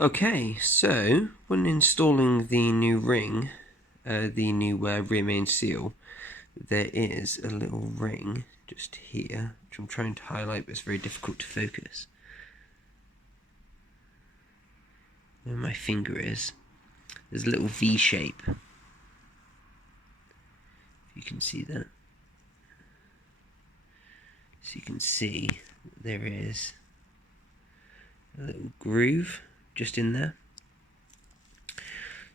Okay, so when installing the new ring, the new rear main seal, there is a little ring just here, which I'm trying to highlight, but it's very difficult to focus. Where my finger is, there's a little V shape. If you can see that. So you can see there is a little groove just in there.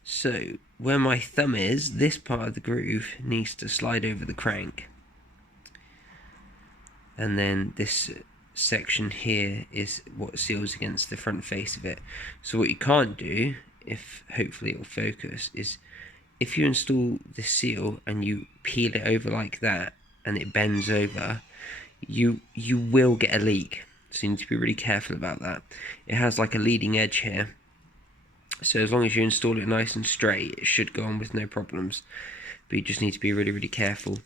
So where my thumb is, this part of the groove needs to slide over the crank, and then this section here is what seals against the front face of it. So what you can't do, if hopefully it'll focus, is if you install this seal and you peel it over like that and it bends over, you will get a leak. So you need to be really careful about that. It has like a leading edge here, so as long as you install it nice and straight, it should go on with no problems. But you just need to be really, really careful.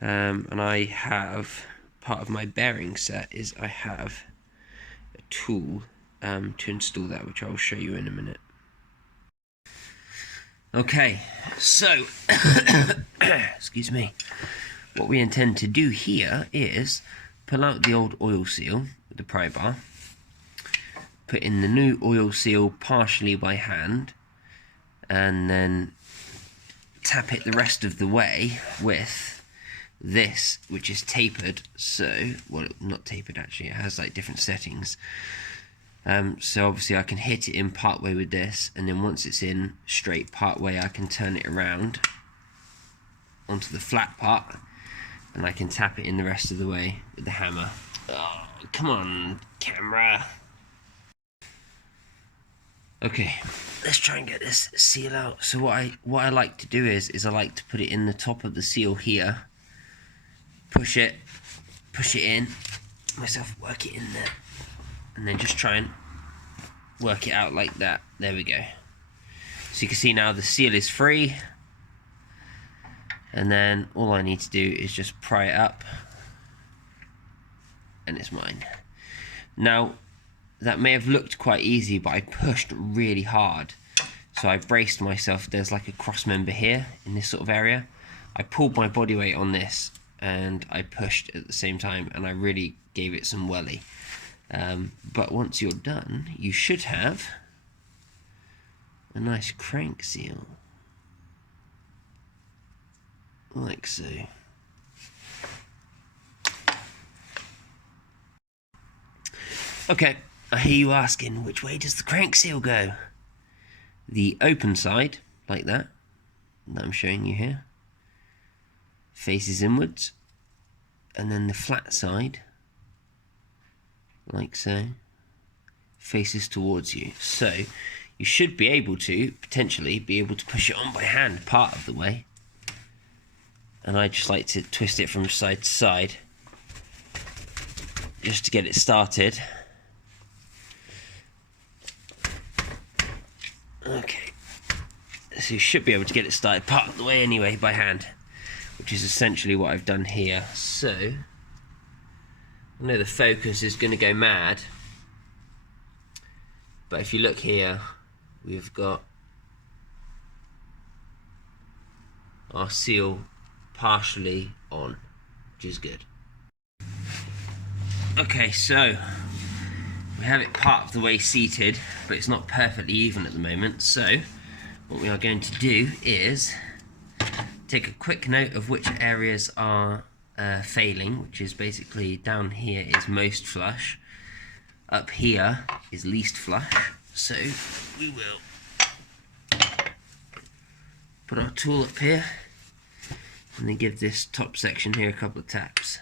And I have, part of my bearing set is I have a tool to install that, which I'll show you in a minute. Okay, so, excuse me, what we intend to do here is pull out the old oil seal with the pry bar, put in the new oil seal partially by hand, and then tap it the rest of the way with this, which is tapered. So, well, not tapered actually, it has like different settings. So obviously I can hit it in part way with this, and then once it's in straight part way, I can turn it around onto the flat part, and I can tap it in the rest of the way with the hammer. Oh, come on, camera. Okay, let's try and get this seal out. So what I like to do is I like to put it in the top of the seal here, push it in, myself work it in there, and then just try and work it out like that. There we go. So you can see now the seal is free, and then all I need to do is just pry it up, and it's mine. Now, that may have looked quite easy, but I pushed really hard. So I braced myself. There's like a cross member here in this sort of area. I pulled my body weight on this and I pushed at the same time, and I really gave it some welly. But once you're done, you should have a nice crank seal. Like so. Okay. I hear you asking, which way does the crank seal go? The open side, like that I'm showing you here, faces inwards, and then the flat side, like so, faces towards you. So you should be able to, potentially, be able to push it on by hand part of the way. And I just like to twist it from side to side, just to get it started. Okay, so you should be able to get it started part of the way anyway by hand, which is essentially what I've done here. So, I know the focus is going to go mad, but if you look here, we've got our seal partially on, which is good. Okay, so we have it part of the way seated, but it's not perfectly even at the moment. So what we are going to do is take a quick note of which areas are failing, which is basically down here is most flush, up here is least flush. So we will put our tool up here and then give this top section here a couple of taps.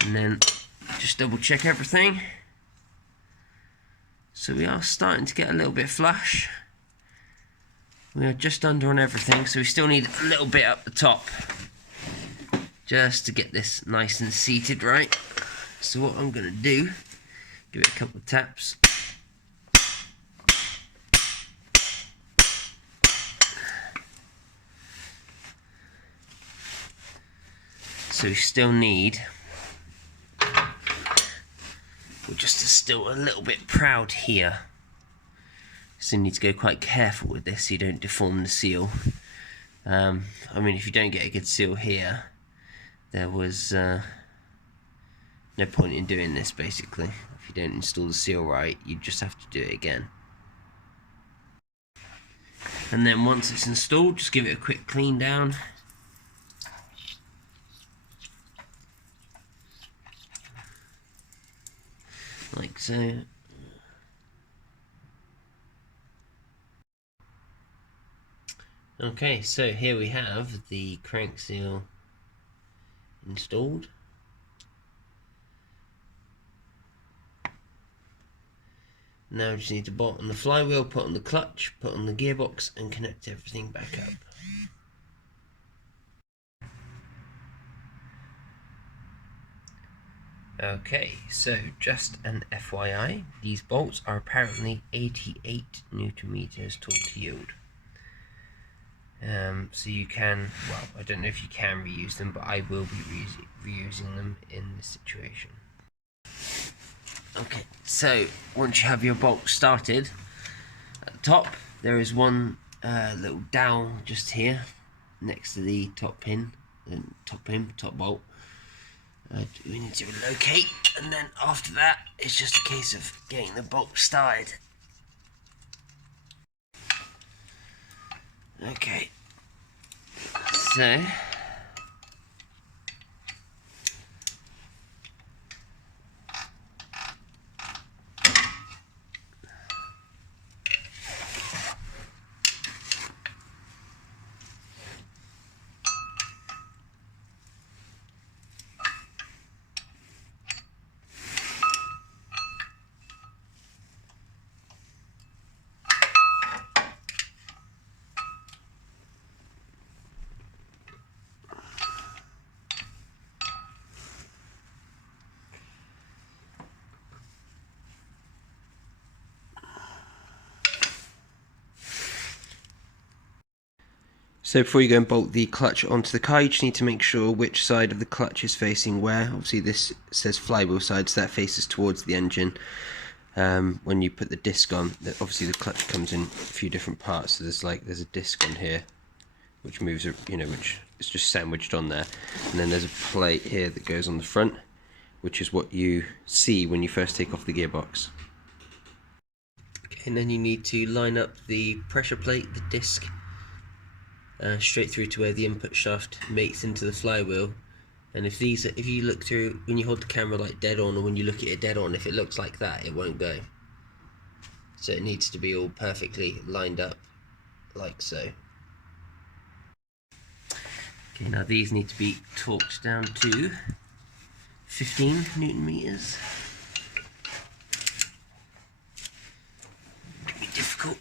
And then just double check everything. So we are starting to get a little bit flush. We are just under on everything, so we still need a little bit up the top just to get this nice and seated right. So what I'm going to do, give it a couple of taps. So we still need, we're just still a little bit proud here. So you need to go quite careful with this so you don't deform the seal. I mean, if you don't get a good seal here, there was no point in doing this basically. If you don't install the seal right, you just have to do it again. And then once it's installed, just give it a quick clean down. Like so. Okay, so here we have the crank seal installed. Now we just need to bolt on the flywheel, put on the clutch, put on the gearbox, and connect everything back up. Okay, so just an FYI, these bolts are apparently 88 Newton meters torque to yield. So you can, well, I don't know if you can reuse them, but I will be reusing them in this situation. Okay, so once you have your bolt started, at the top there is one little dowel just here next to the top bolt. We need to locate, and then after that it's just a case of getting the bolt started. Okay, so before you go and bolt the clutch onto the car, you just need to make sure which side of the clutch is facing where. Obviously this says flywheel side, so that faces towards the engine. When you put the disc on, obviously the clutch comes in a few different parts, so there's a disc on here which moves, which is just sandwiched on there, and then there's a plate here that goes on the front, which is what you see when you first take off the gearbox. Okay, and then you need to line up the pressure plate, the disc, straight through to where the input shaft mates into the flywheel. And if you look through, when you hold the camera like dead on, or when you look at it dead on, if it looks like that, it won't go. So it needs to be all perfectly lined up, like so. Okay, now these need to be torqued down to 15 Newton meters. It can be difficult.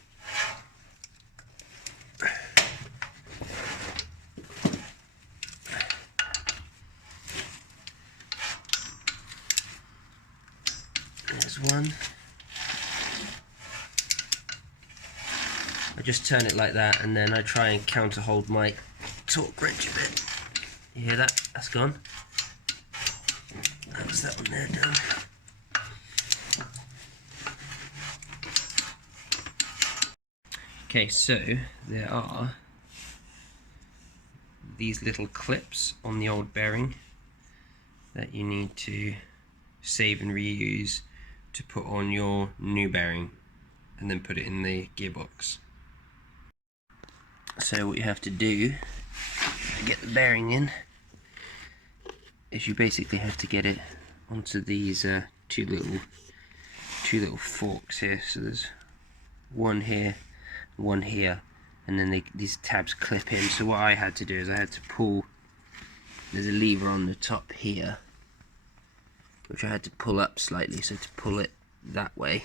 There's one. I just turn it like that, and then I try and counter hold my torque wrench a bit. You hear that? That's gone. That was that one there done. Okay, so there are these little clips on the old bearing that you need to save and reuse to put on your new bearing, and then put it in the gearbox. So what you have to do to get the bearing in is you basically have to get it onto these two little forks here. So there's one here, one here, and then these tabs clip in. So what I had to do is I had to pull, there's a lever on the top here which I had to pull up slightly, so to pull it that way,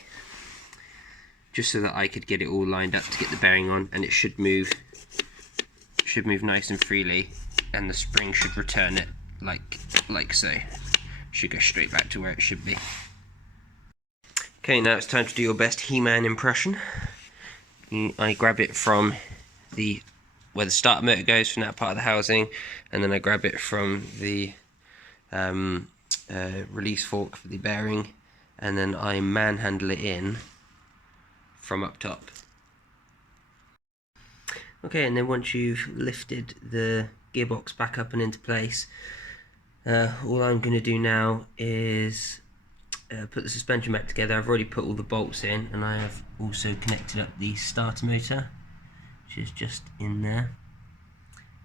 just so that I could get it all lined up to get the bearing on, and it should move nice and freely, and the spring should return it like so. Should go straight back to where it should be. Okay, now it's time to do your best He-Man impression. I grab it from where the starter motor goes, from that part of the housing, and then I grab it from the release fork for the bearing, and then I manhandle it in from up top. Okay, and then once you've lifted the gearbox back up and into place, all I'm going to do now is put the suspension back together. I've already put all the bolts in, and I have also connected up the starter motor, which is just in there.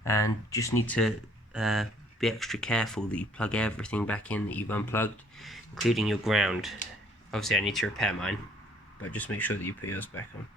And just need to be extra careful that you plug everything back in that you've unplugged, including your ground. Obviously I need to repair mine, but just make sure that you put yours back on.